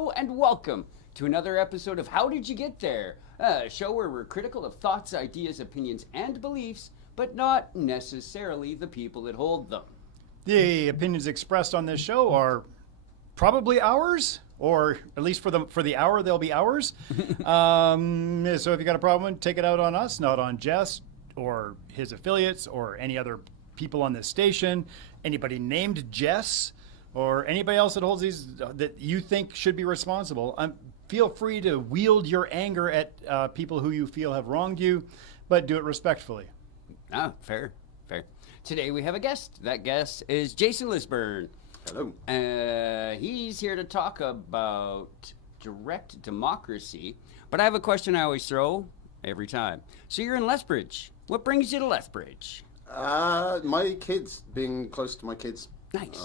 Hello and welcome to another episode of How Did You Get There? A show where we're critical of thoughts, ideas, opinions, and beliefs, but not necessarily the people that hold them. The opinions expressed on this show are probably ours, or at least for the hour, they'll be ours. So if you got a problem, take it out on us, not on Jess or his affiliates or any other people on this station, anybody named Jess, or anybody else that holds these that you think should be responsible. Feel free to wield your anger at people who you feel have wronged you, but do it respectfully. Ah, fair. Today we have a guest. That guest is Jason Lisbourne. Hello. He's here to talk about direct democracy, but I have a question I always throw every time. So you're in Lethbridge. What brings you to Lethbridge? My kids, being close to my kids. Nice.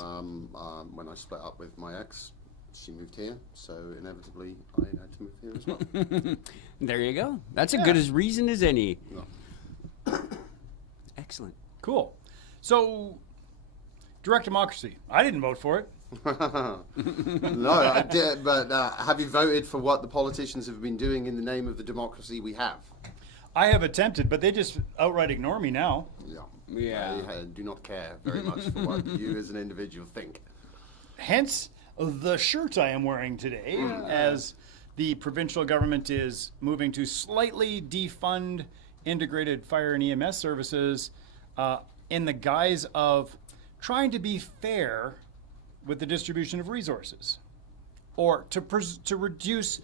When I split up with my ex, she moved here, so inevitably I had to move here as well. There you go. That's a good as reason as any. Yeah. Excellent. Cool. So, direct democracy. I didn't vote for it. No, I did, but have you voted for what the politicians have been doing in the name of the democracy we have? I have attempted, but they just outright ignore me now. Yeah. I do not care very much for what you as an individual think. Hence the shirt I am wearing today, as the provincial government is moving to slightly defund integrated fire and EMS services in the guise of trying to be fair with the distribution of resources, or to reduce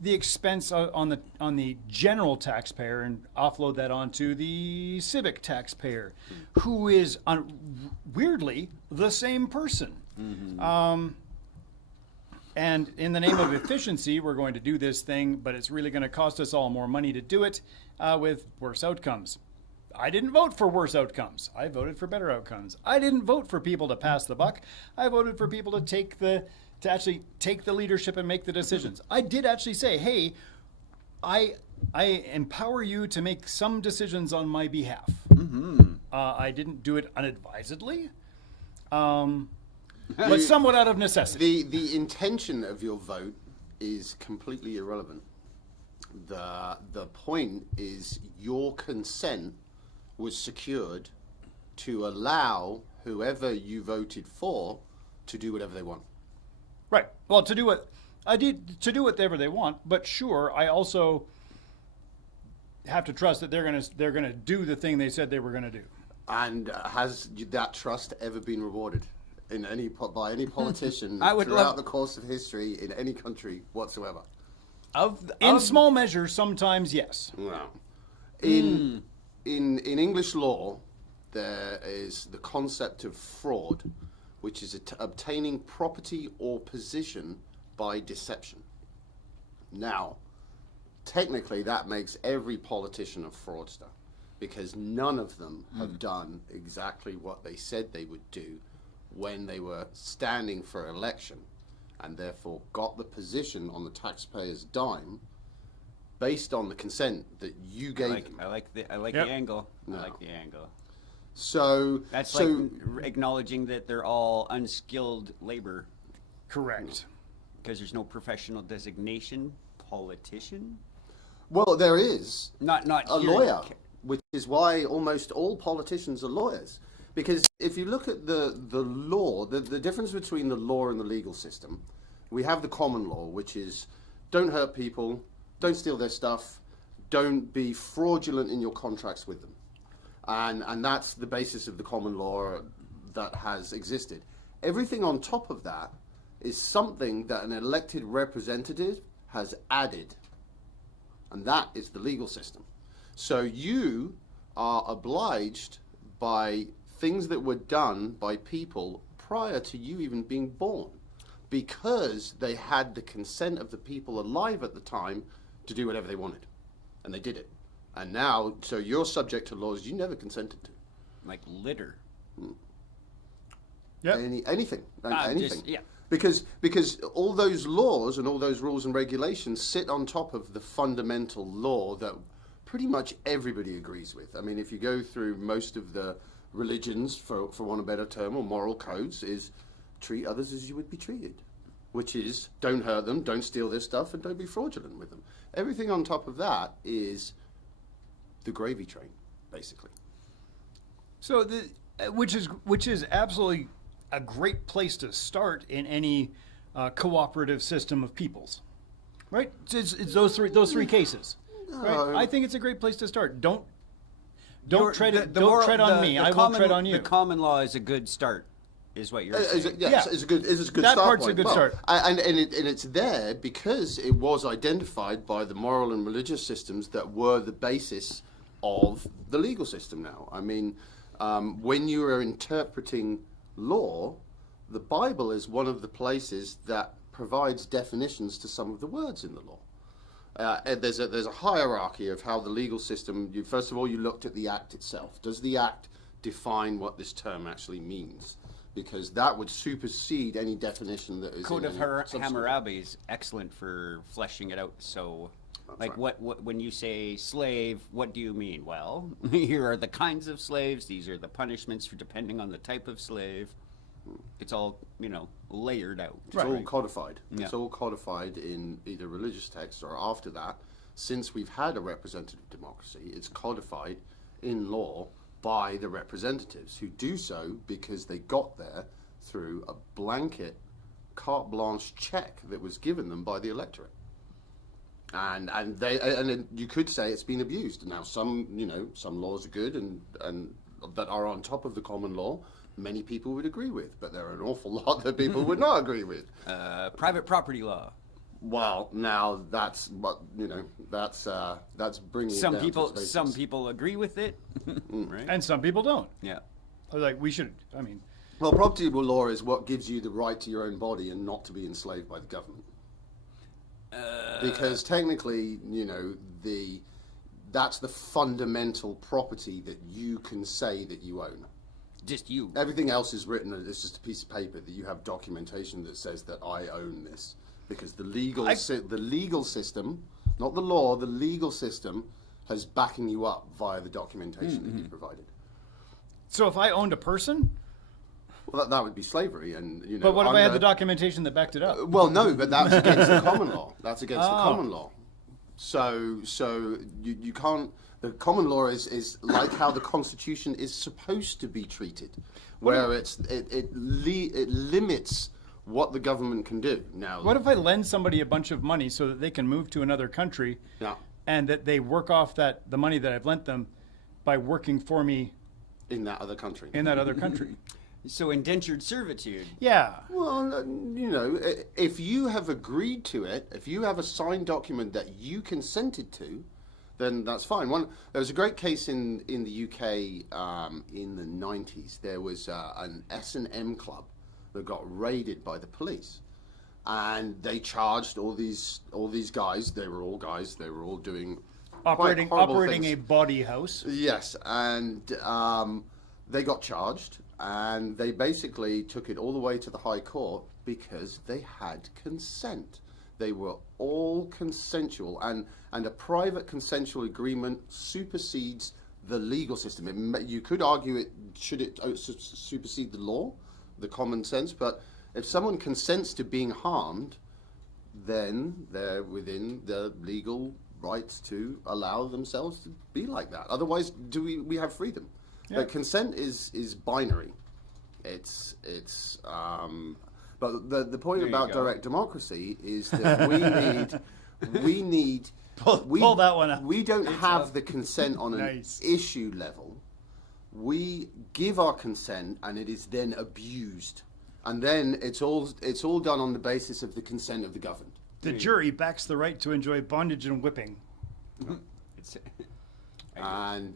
the expense on the general taxpayer and offload that onto the civic taxpayer, who is weirdly the same person. Mm-hmm. And in the name of efficiency, we're going to do this thing, but it's really going to cost us all more money to do it with worse outcomes. I didn't vote for worse outcomes. I voted for better outcomes. I didn't vote for people to pass the buck. I voted for people to actually take the leadership and make the decisions. I did actually say, hey, I empower you to make some decisions on my behalf. Mm-hmm. I didn't do it unadvisedly, but somewhat out of necessity. The intention of your vote is completely irrelevant. The point is your consent was secured to allow whoever you voted for to do whatever they want. Right. Well, to do whatever they want, but sure, I also have to trust that they're gonna do the thing they said they were gonna do. And has that trust ever been rewarded by any politician throughout the course of history in any country whatsoever? In small measure, sometimes yes. No. In English law, there is the concept of fraud, which is obtaining property or position by deception. Now, technically, that makes every politician a fraudster, because none of them have done exactly what they said they would do when they were standing for election, and therefore got the position on the taxpayer's dime based on the consent that you gave them. I like the angle. No. I like the angle. So that's like acknowledging that they're all unskilled labor. Correct. Because there's no professional designation. Politician? Well, there is. Not a lawyer, which is why almost all politicians are lawyers. Because if you look at the law, the difference between the law and the legal system, we have the common law, which is don't hurt people, don't steal their stuff, don't be fraudulent in your contracts with them. And that's the basis of the common law that has existed. Everything on top of that is something that an elected representative has added. And that is the legal system. So you are obliged by things that were done by people prior to you even being born, because they had the consent of the people alive at the time to do whatever they wanted. And they did it. And now, so you're subject to laws you never consented to. Like litter. Yeah. Anything. Just, yeah. Because all those laws and all those rules and regulations sit on top of the fundamental law that pretty much everybody agrees with. I mean, if you go through most of the religions, for want of a better term, or moral codes, is treat others as you would be treated. which is don't hurt them, don't steal their stuff, and don't be fraudulent with them. Everything on top of that is the gravy train, basically. So, which is absolutely a great place to start in any cooperative system of peoples, right? It's those three cases. Right? I think it's a great place to start. Don't tread on me. I won't tread on you. The common law is a good start, is what you're saying. It's a good that start part's point. a good start. And it's there because it was identified by the moral and religious systems that were the basis of the legal system now. I mean, when you are interpreting law, the Bible is one of the places that provides definitions to some of the words in the law. There's a hierarchy of how the legal system. First of all, you looked at the act itself. Does the act define what this term actually means? Because that would supersede any definition that is. Code of Hammurabi is excellent for fleshing it out. So, like, what when you say slave, what do you mean? Well, here are the kinds of slaves. These are the punishments for depending on the type of slave. It's all, layered out. It's all codified. Yeah. It's all codified in either religious texts or after that. Since we've had a representative democracy, it's codified in law by the representatives who do so because they got there through a blanket carte blanche check that was given them by the electorate. And then you could say it's been abused. Now some laws are good and that are on top of the common law. Many people would agree with, but there are an awful lot that people would not agree with. Private property law. Well, now that's bringing some it down people. to its Some basics. people agree with it, right? And some people don't. Yeah. Like we should. I mean, Well, property law is what gives you the right to your own body and not to be enslaved by the government. Because technically, that's the fundamental property that you can say that you own. Just you. Everything else is written, it's just a piece of paper that you have documentation that says that I own this. Because the legal system, not the law, the legal system has backing you up via the documentation that you've provided. so if I owned a person, Well, that would be slavery, and but what if I had the documentation that backed it up? Well, no, but that's against the common law. That's against the common law. So you can't. The common law is like how the Constitution is supposed to be treated, where it limits what the government can do. Now, What if I lend somebody a bunch of money so that they can move to another country, Yeah. and that they work off the money that I've lent them by working for me in that other country? in that other country? So indentured servitude. Yeah. Well, if you have agreed to it, if you have a signed document that you consented to, then that's fine. There was a great case in the UK in the 90s. There was an S&M club that got raided by the police, and they charged all these guys. They were all guys. They were all doing Operating things. a bawdy house. Yes, and they got charged, and they basically took it all the way to the High Court because they had consent. They were all consensual, and a private consensual agreement supersedes the legal system. You could argue should it supersede the law, the common sense, but if someone consents to being harmed, then they're within the legal rights to allow themselves to be like that. Otherwise, we have freedom? Yeah. But consent is binary. But the point about direct democracy is that we need Pull that one up. We don't have the consent on an issue level. We give our consent, and it is then abused, and then it's all done on the basis of the consent of the governed. The jury backs the right to enjoy bondage and whipping. And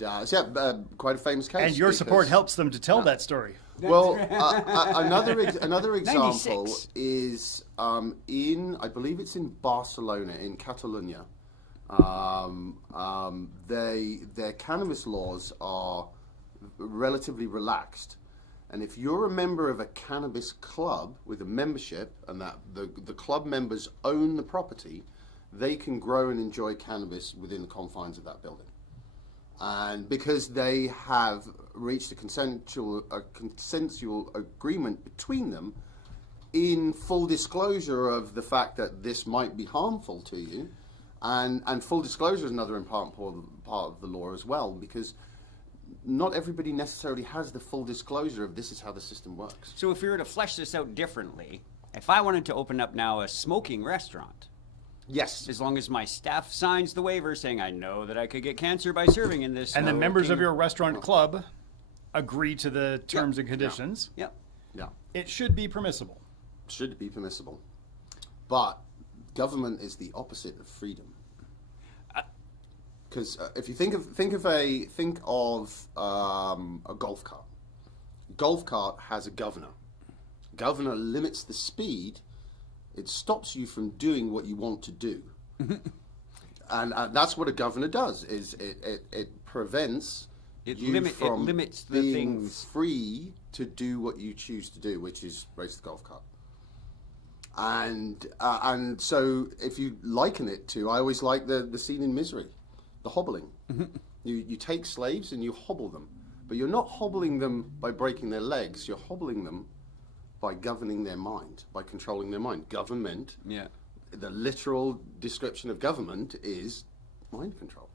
quite a famous case. And your support helps them to tell that story. Well, another example 96. is I believe it's in Barcelona, in Catalonia. Their cannabis laws are relatively relaxed, and if you're a member of a cannabis club with a membership, and that the club members own the property, they can grow and enjoy cannabis within the confines of that building. And because they have reached a consensual agreement between them, in full disclosure of the fact that this might be harmful to you, and full disclosure is another important part of the law as well, because not everybody necessarily has the full disclosure of this is how the system works. So if we were to flesh this out differently, if I wanted to open up now a smoking restaurant, Yes. as long as my staff signs the waiver saying I know that I could get cancer by serving in this, And the members of smoking- your restaurant club agree to the terms and conditions, Yep. Yeah. it should be permissible. Should be permissible. But government is the opposite of freedom. Because if you think of a golf cart. Golf cart has a governor. Governor limits the speed. It stops you from doing what you want to do. And that's what a governor does. Is it prevents It you from limits the being things. free to do what you choose to do, which is race the golf cart. And so if you liken it to, I always like the scene in Misery, the hobbling. You take slaves and you hobble them, but you're not hobbling them by breaking their legs. You're hobbling them by governing their mind, by controlling their mind. Government, Yeah. the literal description of government is mind control.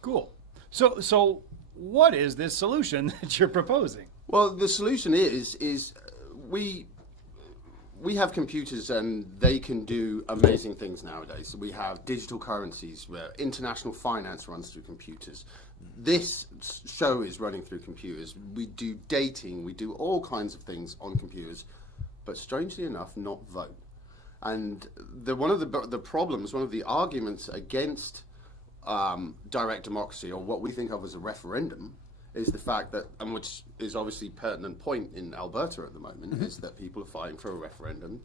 Cool. So what is this solution that you're proposing? Well, the solution is we have computers and they can do amazing things nowadays. We have digital currencies where international finance runs through computers. This show is running through computers. We do dating, we do all kinds of things on computers, but strangely enough, not vote. And one of the problems, one of the arguments against direct democracy, or what we think of as a referendum, is the fact that, and which is obviously pertinent point in Alberta at the moment, is that people are fighting for a referendum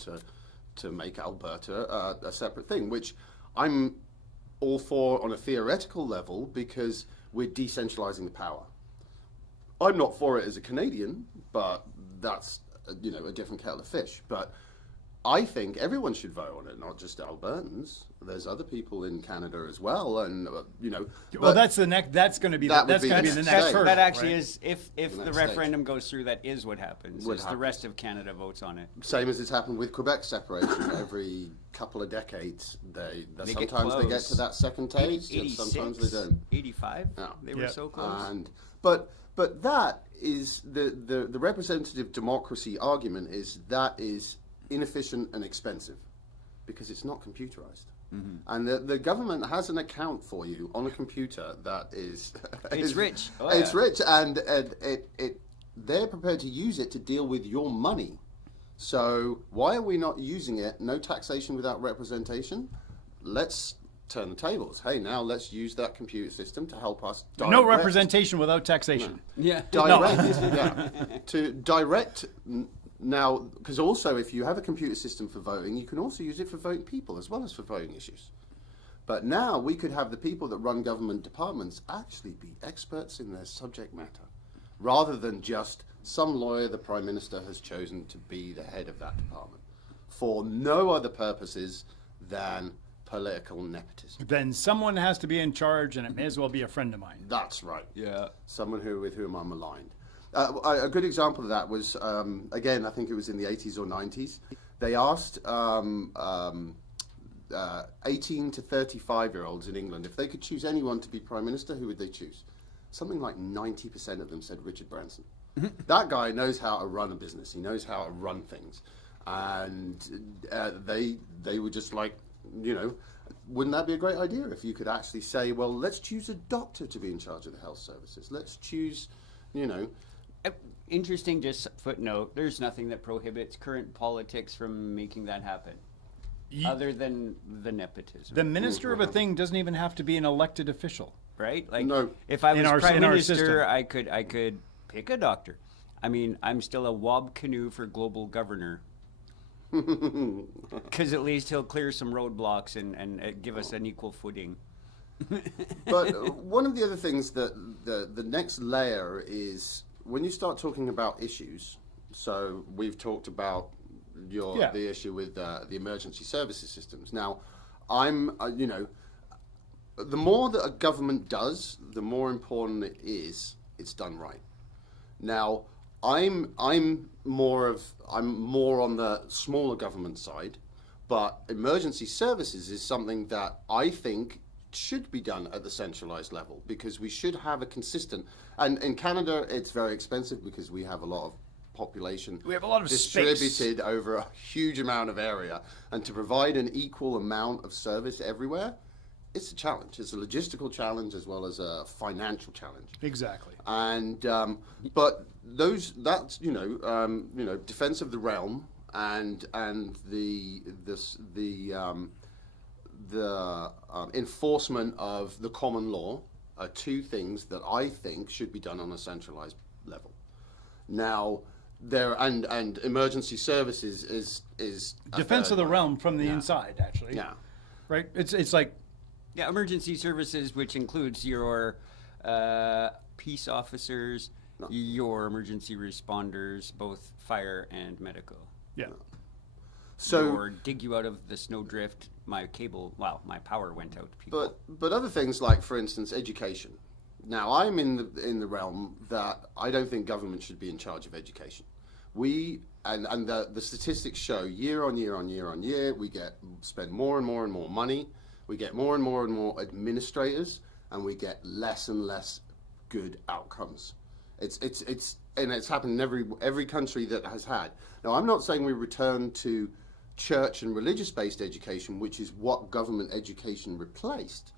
to make Alberta a separate thing, which I'm all for on a theoretical level because we're decentralizing the power. I'm not for it as a Canadian, but that's a different kettle of fish. But I think everyone should vote on it, not just Albertans. There's other people in Canada as well, and Well, that's the next. That's going to be. That would That's be going to the be the next next stage. hurdle. That actually right? is, if the next referendum goes through, that is what happens. What is the happens. rest of Canada votes on it. Same as it's happened with Quebec separation. Every couple of decades, they get sometimes they get close. to that second taste, and 86, sometimes they don't. 85. Yeah. They were Yep. so close. And but that is the representative democracy argument is inefficient and expensive because it's not computerized. And the government has an account for you on a computer that is It's rich. Oh, it's yeah. rich, and they're prepared to use it to deal with your money. So why are we not using it? No taxation without representation. Let's turn the tables. Hey, now let's use that computer system to help us. No direct- representation without taxation. Yeah. direct, to direct now, because also if you have a computer system for voting, you can also use it for voting people as well as for voting issues. But now we could have the people that run government departments actually be experts in their subject matter, rather than just some lawyer the Prime Minister has chosen to be the head of that department for no other purposes than political nepotism. Then someone has to be in charge, and it may as well be a friend of mine. That's right. Yeah. Someone with whom I'm aligned. A good example of that was, again, I think it was in the 80s or 90s. They asked 18 to 35-year-olds in England if they could choose anyone to be Prime Minister, who would they choose? Something like 90% of them said Richard Branson. That guy knows how to run a business. He knows how to run things. And they were just like, wouldn't that be a great idea if you could actually say, well, let's choose a doctor to be in charge of the health services. Let's choose, Interesting, just footnote, there's nothing that prohibits current politics from making that happen, other than the nepotism, The minister of a thing doesn't even have to be an elected official. right? Like, No. if I was In our prime system. minister, I could pick a doctor. I mean, I'm still a wob canoe for global governor. Because at least he'll clear some roadblocks and give us an equal footing. But one of the other things that the next layer is when you start talking about issues. So we've talked about the issue with the emergency services systems. Now, I'm the more that a government does, the more important it is it's done right. Now, I'm more on the smaller government side, but emergency services is something that I think should be done at the centralized level, because we should have a consistent, and in Canada it's very expensive because we have a lot of population, we have a lot of distributed space over a huge amount of area, and to provide an equal amount of service everywhere, it's a challenge. It's a logistical challenge as well as a financial challenge. Exactly. And but that's defense of the realm and the enforcement of the common law are two things that I think should be done on a centralized level. Now, and emergency services is defense of the realm from the inside, actually. Yeah. Right. It's like. Yeah, emergency services, which includes your peace officers, your emergency responders, both fire and medical. Yeah. So, or dig you out of the snowdrift. My power went out. People. But other things like, for instance, education. Now, I'm in the realm that I don't think government should be in charge of education. The statistics show year on year on year on year, we spend more and more and more money, we get more and more administrators, and we get less and less good outcomes. It's happened in every country that has had. Now, I'm not saying we return to church and religious-based education, which is what government education replaced,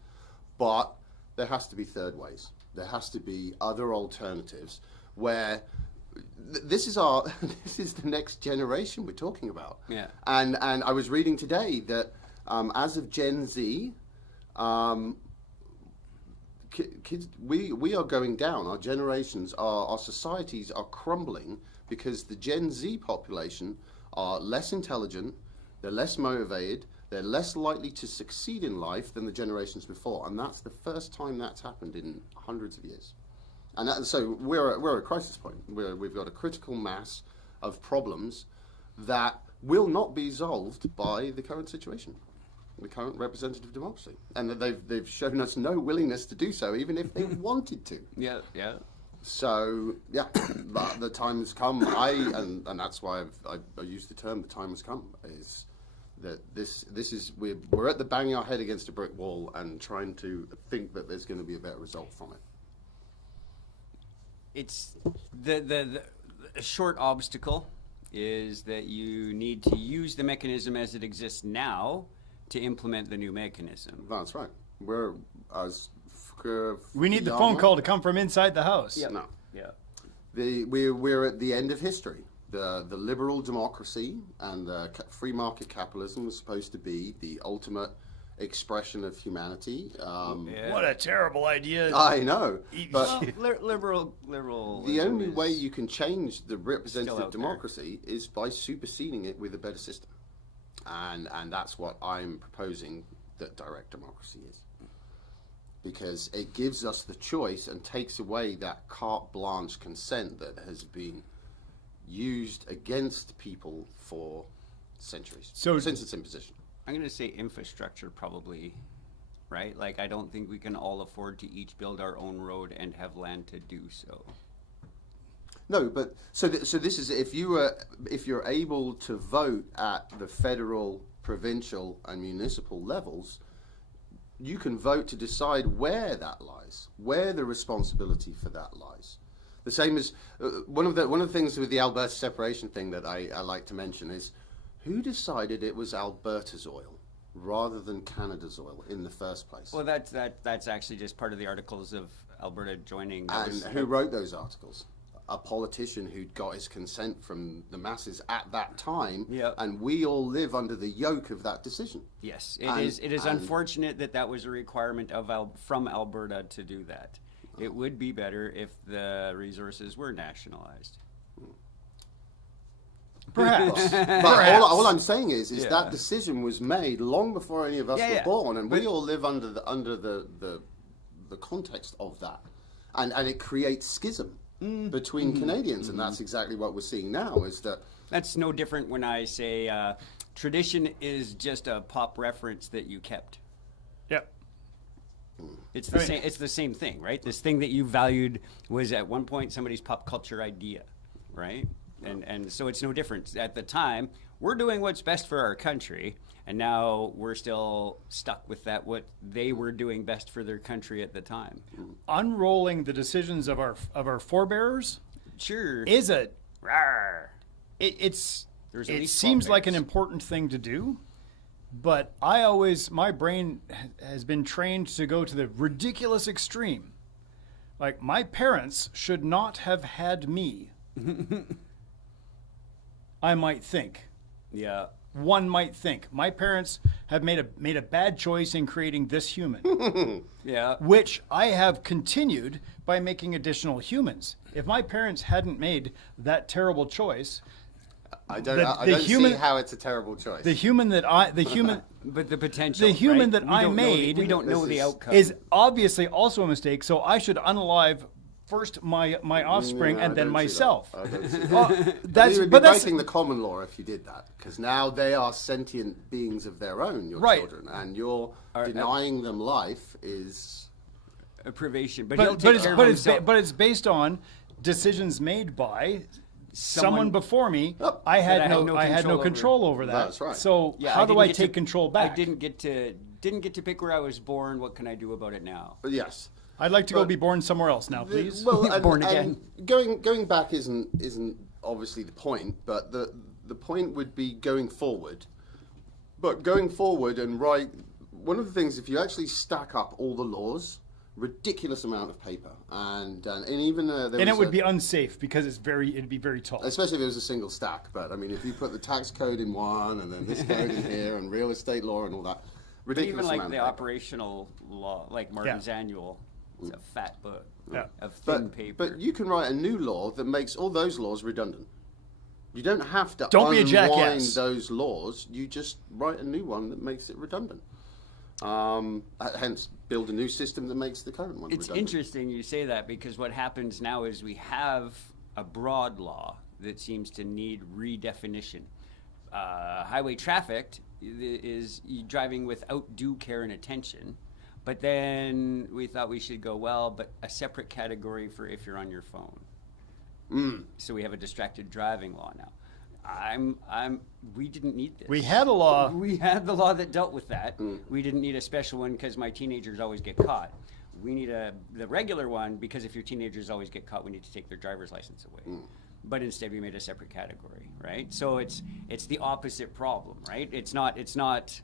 but there has to be third ways. There has to be other alternatives where this is the next generation we're talking about. Yeah. And I was reading today that as of Gen Z, kids, we are going down. Our generations, our societies are crumbling because the Gen Z population are less intelligent, they're less motivated, they're less likely to succeed in life than the generations before, and that's the first time that's happened in hundreds of years. And so we're at a crisis point. We've got a critical mass of problems that will not be solved by the current situation, the current representative democracy, and that they've shown us no willingness to do so, even if they wanted to. Yeah. So yeah, but the time has come. And that's why I use the term "the time has come." Is that this is we're at the banging our head against a brick wall and trying to think that there's going to be a better result from it. It's the short obstacle is that you need to use the mechanism as it exists now to implement the new mechanism. That's right. We need the phone call to come from inside the house. Yeah. No. Yeah. We're at the end of history. The liberal democracy and the free market capitalism was supposed to be the ultimate expression of humanity. What a terrible idea. I know. But liberal. The only way you can change the representative democracy is by superseding it with a better system. And that's what I'm proposing that direct democracy is. Because it gives us the choice and takes away that carte blanche consent that has been used against people for centuries, since its imposition. I'm going to say infrastructure probably, right? Like, I don't think we can all afford to each build our own road and have land to do so. No, but so this is if you're able to vote at the federal, provincial, and municipal levels, you can vote to decide where that lies, where the responsibility for that lies. The same as one of the things with the Alberta separation thing that I like to mention is who decided it was Alberta's oil rather than Canada's oil in the first place? Well, that's actually just part of the articles of Alberta joining. And who wrote those articles? A politician who'd got his consent from the masses at that time, and we all live under the yoke of that decision. Yes, it is unfortunate that was a requirement from Alberta to do that. It would be better if the resources were nationalized. Perhaps. But all I'm saying is that decision was made long before any of us were born, and we all live under the context of that, and it creates schism between Canadians, and that's exactly what we're seeing now. Is that that's no different when I say tradition is just a pop reference that you kept. Yep. It's the same. It's the same thing, right? This thing that you valued was at one point somebody's pop culture idea. right? And so it's no different. At the time, we're doing what's best for our country, and now we're still stuck with that, what they were doing best for their country at the time. Unrolling the decisions of our forebears Sure. is a Rawr. it There's at least 12 seems like an bears. important thing to do, but my brain has been trained to go to the ridiculous extreme. Like, my parents should not have had me. I might think. Yeah. One might think my parents have made a bad choice in creating this human, Yeah. which I have continued by making additional humans. If my parents hadn't made that terrible choice, I don't the human- see how it's a terrible choice. the human But the potential. the human right? that We I don't know made we don't know This the is- outcome. is obviously also a mistake. So I should unalive first my offspring Yeah, and I then don't see myself. that. I don't see that. Well, You that's would be but that's breaking the common law if you did that, because now they are sentient beings of their own, your Right. children, and you're denying them life is. a privation. But he'll but take it's care of but it's himself. but it's based on decisions made by someone Someone before me. Yep. I had That no I had no control over that. That's right. So Yeah, how do didn't I get take to- control back? I didn't get to pick where I was born. What can I do about it now? But yes. I'd like to go But- be born somewhere else now, please. Well, and, Born and again. going back isn't obviously the point, but the point would be going forward. But going forward and one of the things, if you actually stack up all the laws, ridiculous amount of paper, and even there And was it would a- be unsafe because it'd be very tall. especially if it was a single stack. But I mean, if you put the tax code in one and then this code in here and real estate law and all that, ridiculous Even like amount the of paper. operational law, like Martin's annual, it's a fat book Yeah. of thin paper. But you can write a new law that makes all those laws redundant. You don't have to Don't be a unwind jackass. those laws. You just write a new one that makes it redundant. Hence, build a new system that makes the current one It's redundant. interesting you say that, because what happens now is we have a broad law that seems to need redefinition. Highway traffic is driving without due care and attention, but then we thought we should go, well, but a separate category for if you're on your phone. So we have a distracted driving law now. We didn't need this. We had a law. We had the law that dealt with that. We didn't need a special one because my teenagers always get caught. We need the regular one because if your teenagers always get caught, we need to take their driver's license away. But instead, we made a separate category, right? So it's the opposite problem, right? It's not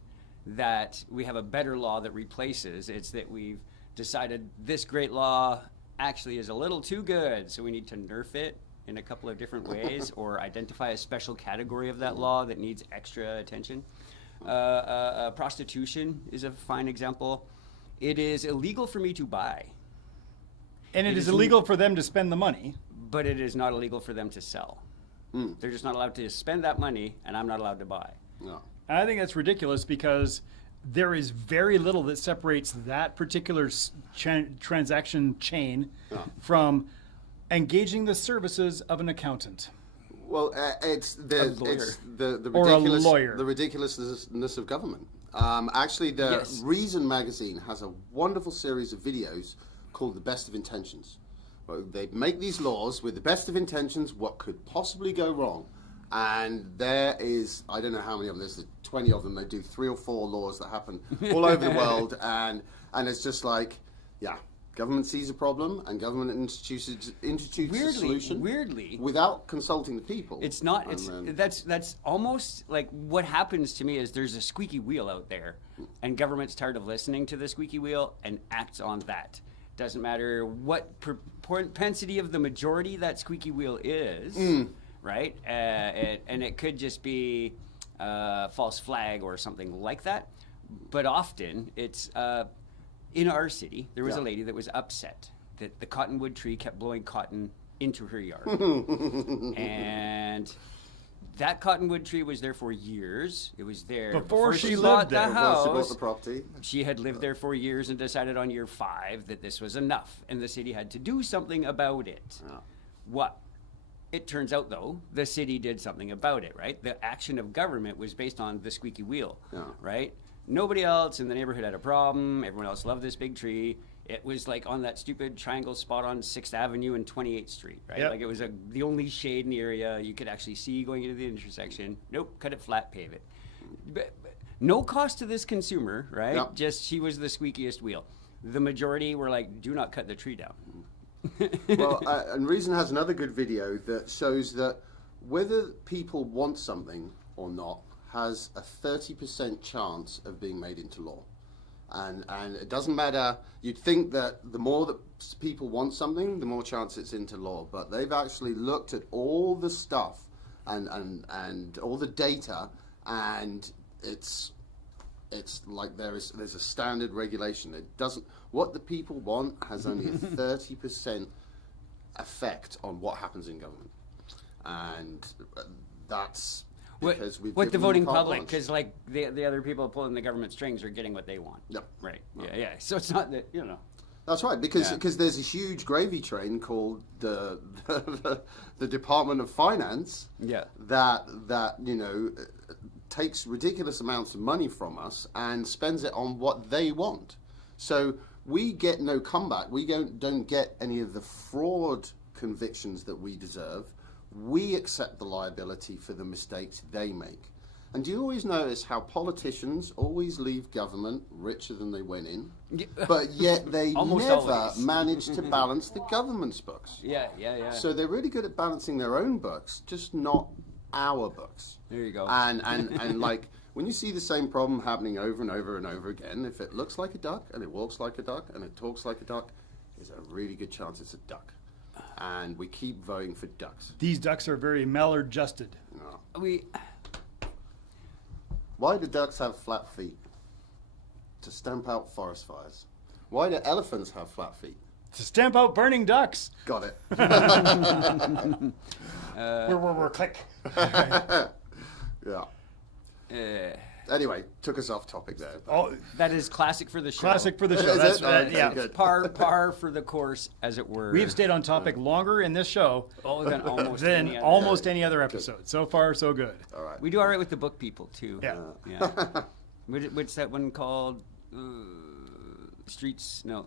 that we have a better law that replaces. It's that we've decided this great law actually is a little too good, so we need to nerf it in a couple of different ways or identify a special category of that law that needs extra attention. Prostitution is a fine example. It is illegal for me to buy, And it It is is illegal for them to spend the money. but it is not illegal for them to sell. They're just not allowed to spend that money, and I'm not allowed to buy. No. And I think that's ridiculous because there is very little that separates that particular transaction chain from engaging the services of an accountant. Well, it's the Or a ridiculous lawyer. the ridiculousness of government. Actually, the Yes. Reason magazine has a wonderful series of videos called "The Best of Intentions." Well, they make these laws with the best of intentions. What could possibly go wrong? And there is, I don't know how many of them. There's 20 of them. They do 3 or 4 laws that happen all over the world, and it's just like, yeah. Government sees a problem, and government introduces a solution. Weirdly, Without consulting the people. it's not. And It's then- that's almost like what happens to me is there's a squeaky wheel out there, and government's tired of listening to the squeaky wheel and acts on that. Doesn't matter what propensity of the majority that squeaky wheel is, right? And it could just be false flag or something like that. But often it's in our city. There was a lady that was upset that the cottonwood tree kept blowing cotton into her yard, and that cottonwood tree was there for years. It was there Before she bought lived the there. Before she bought house. the property. She had lived there for years and decided on year 5 that this was enough, and the city had to do something about it. Yeah. What? It turns out, though, the city did something about it, right? The action of government was based on the squeaky wheel, Yeah. right? Nobody else in the neighborhood had a problem. Everyone else loved this big tree. it was like on that stupid triangle spot on 6th Avenue and 28th Street, right? Yep. Like it was the only shade in the area you could actually see going into the intersection. Nope, cut it flat, pave it. But no cost to this consumer, right? Yep. Just she was the squeakiest wheel. The majority were like, do not cut the tree down. Well, and Reason has another good video that shows that whether people want something or not has a 30% chance of being made into law. And it doesn't matter, you'd think that the more that people want something, the more chance it's into law. But they've actually looked at all the stuff and all the data, and it's like there's a standard regulation. It doesn't, what the people want has only a 30% effect on what happens in government. And that's because we've what the given them voting carte public, blanche. because like the other people pulling the government strings are getting what they want. Yep. Right. Yeah. So it's not that, That's right, because Yeah. there's a huge gravy train called the Department of Finance. Yeah. That takes ridiculous amounts of money from us and spends it on what they want. So we get no comeback. We don't get any of the fraud convictions that we deserve. We accept the liability for the mistakes they make. And do you always notice how politicians always leave government richer than they went in, but yet they Almost never always. manage to balance the government's books? Yeah. So they're really good at balancing their own books, just not our books. There you go. And like when you see the same problem happening over and over and over again, if it looks like a duck and it walks like a duck and it talks like a duck, there's a really good chance it's a duck. And we keep voting for ducks. These ducks are very maladjusted. No. Why do ducks have flat feet? To stamp out forest fires. Why do elephants have flat feet? To stamp out burning ducks. Got it. Click. Yeah. Anyway, took us off topic there. Oh, That is classic for the show. classic for the show. Is That's it? Okay, yeah. good. Par for the course, as it were. We've stayed on topic longer in this show than almost than any other. almost any other episode. So far, so good. All right. We do all right with the book people too. Yeah. Yeah. What's that one called? Streets? No.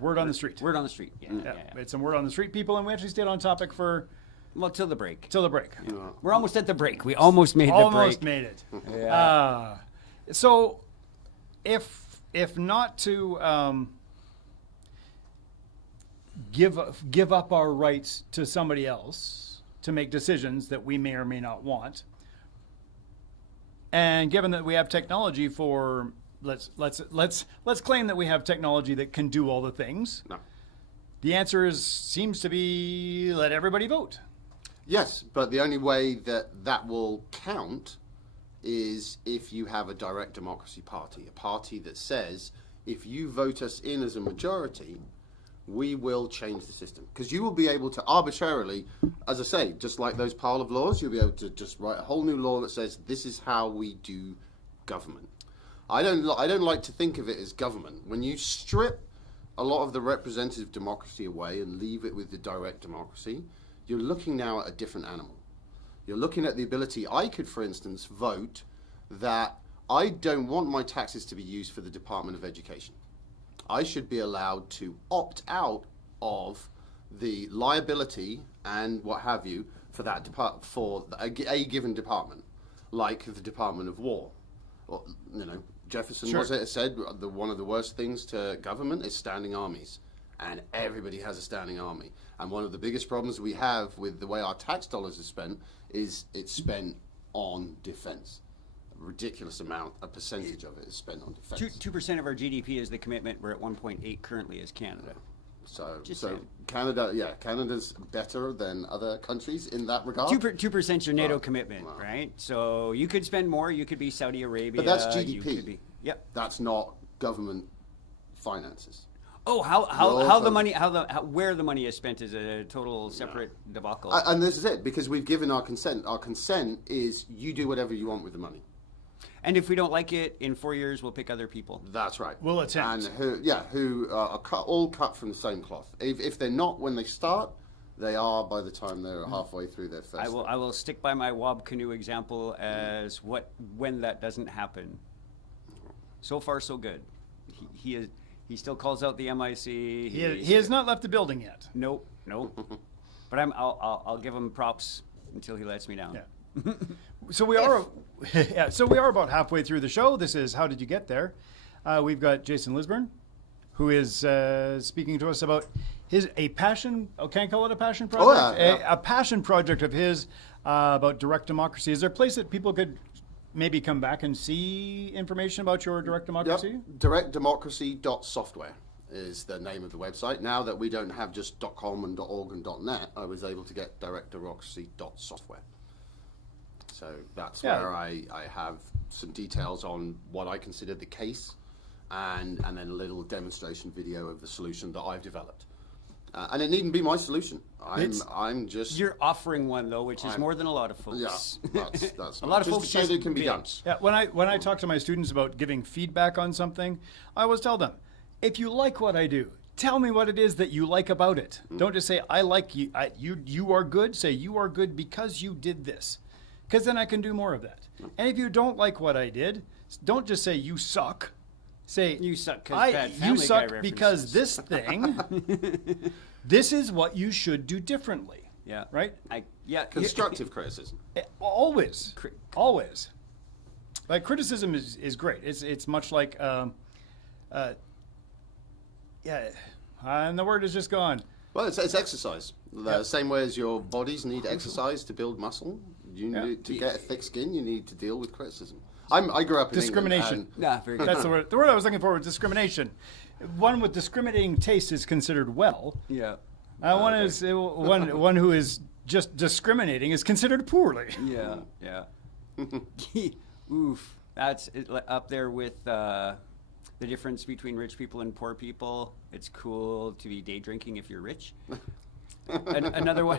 Word on the street. Word on the street. Yeah. Yeah, it's some word on the street people, and we actually stayed on topic for Well, till the break. till the break. We're almost at the break. We almost made the Almost break. made it. Yeah. So, if not to give up our rights to somebody else to make decisions that we may or may not want, and given that we have technology for let's claim that we have technology that can do all the things. No. The answer seems to be let everybody vote. Yes, but the only way that will count is if you have a direct democracy party, a party that says, if you vote us in as a majority, we will change the system. Because you will be able to arbitrarily, as I say, just like those pile of laws, you'll be able to just write a whole new law that says, this is how we do government. I don't like to think of it as government. When you strip a lot of the representative democracy away and leave it with the direct democracy, you're looking now at a different animal. You're looking at the ability, I could, for instance, vote that I don't want my taxes to be used for the Department of Education. I should be allowed to opt out of the liability and what have you for that for a given department, like the Department of War. Or, Jefferson Sure. said one of the worst things to government is standing armies, and everybody has a standing army. And one of the biggest problems we have with the way our tax dollars are spent is it's spent on defense. A ridiculous amount, a percentage of it is spent on defense. 2% of our GDP is the commitment. We're at 1.8 currently as Canada. So Just saying. Canada's better than other countries in that regard. 2% your NATO Wow. commitment, Wow. right? So you could spend more. You could be Saudi Arabia. But that's you GDP. could be- Yep. That's not government finances. Oh, how Well, the money where the money is spent is a total separate debacle. And this is it, because we've given our consent. Our consent is you do whatever you want with the money. And if we don't like it, in 4 years we'll pick other people. That's right. We'll attempt. And who are all cut from the same cloth. If they're not when they start, they are by the time they're halfway through their first. I will stick by my Wob canoe example as when that doesn't happen. So far, so good. He still calls out the MIC. He has not left the building yet. Nope. But I'll give him props until he lets me down. Yeah. So we are, So we are about halfway through the show. This is How Did You Get There? We've got Jason Lisbourne, who is speaking to us about a passion. Oh, can I call it a passion project? Yeah. A passion project of his about direct democracy. Is there a place that people could maybe come back and see information about your direct democracy? Yep. Directdemocracy.software is the name of the website. Now that we don't have just .com and .org and .net, I was able to get directdemocracy.software. So that's where I have some details on what I consider the case, and then a little demonstration video of the solution that I've developed. And it needn't be my solution. I'm just... You're offering one, though, which is more than a lot of folks. Yeah, that's a lot of just folks to say that it can be done. Yeah, when I talk to my students about giving feedback on something, I always tell them, if you like what I do, tell me what it is that you like about it. Don't just say, I like you, you are good. Say, you are good because you did this. Because then I can do more of that. And if you don't like what I did, don't just say, you suck. Say, you suck because you suck because this thing, this is what you should do differently. Yeah. Right? Constructive criticism. Always. Always. Like, criticism is great. It's much like, and the word is just gone. Well, it's exercise. The same way as your bodies need exercise to build muscle, you need to get a thick skin, you need to deal with criticism. I grew up in discrimination. England, Very good. That's the word. The word I was looking for was discrimination. One with discriminating taste is considered well. Yeah. One who is just discriminating is considered poorly. Yeah. Oof. That's up there with the difference between rich people and poor people. It's cool to be day drinking if you're rich. Another one.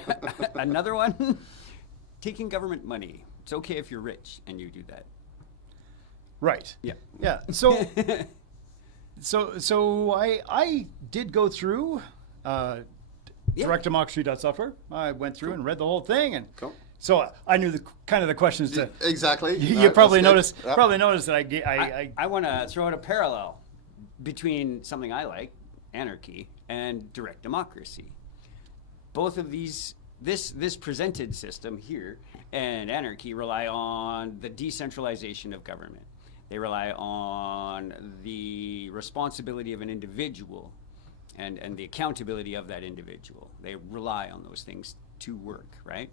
Taking government money. It's okay if you're rich and you do that. Right. Yeah. Yeah. So I did go through directdemocracy.software. I went through and read the whole thing, and so I knew the questions to exactly. You probably noticed. Yep. Probably noticed that I want to throw out a parallel between something I like, anarchy, and direct democracy. Both of these, this presented system here and anarchy rely on the decentralization of government. They rely on the responsibility of an individual and the accountability of that individual. They rely on those things to work, right?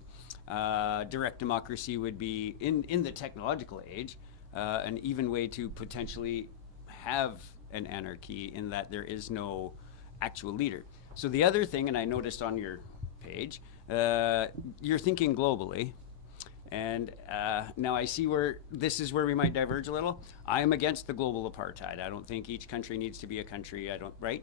Direct democracy would be, in the technological age, an even way to potentially have an anarchy in that there is no actual leader. So the other thing, and I noticed on your page, you're thinking globally. And now I see where this is where we might diverge a little. I am against the global apartheid. I don't think each country needs to be a country. Right?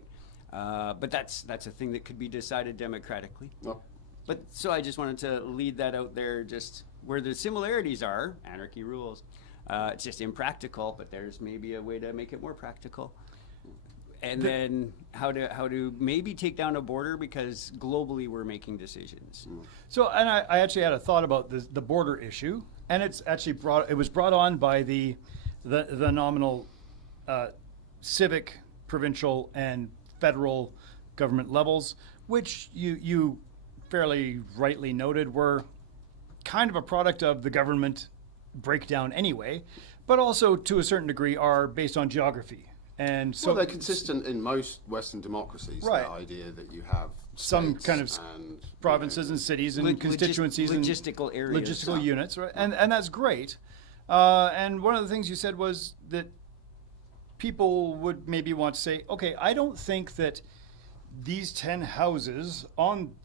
But that's a thing that could be decided democratically. No. But so I just wanted to lead that out there, just where the similarities are. Anarchy rules. It's just impractical, but there's maybe a way to make it more practical. And then how to maybe take down a border, because globally we're making decisions. So, and I actually had a thought about the border issue, and it's actually was brought on by the nominal civic, provincial, and federal government levels, which you fairly rightly noted were kind of a product of the government breakdown anyway, but also to a certain degree are based on geography. And so they're consistent in most Western democracies. Right. The idea that you have some kind of and, provinces and cities and constituencies logistical and areas, logistical units, right? And that's great. And one of the things you said was that people would maybe want to say, okay, I don't think that these 10 houses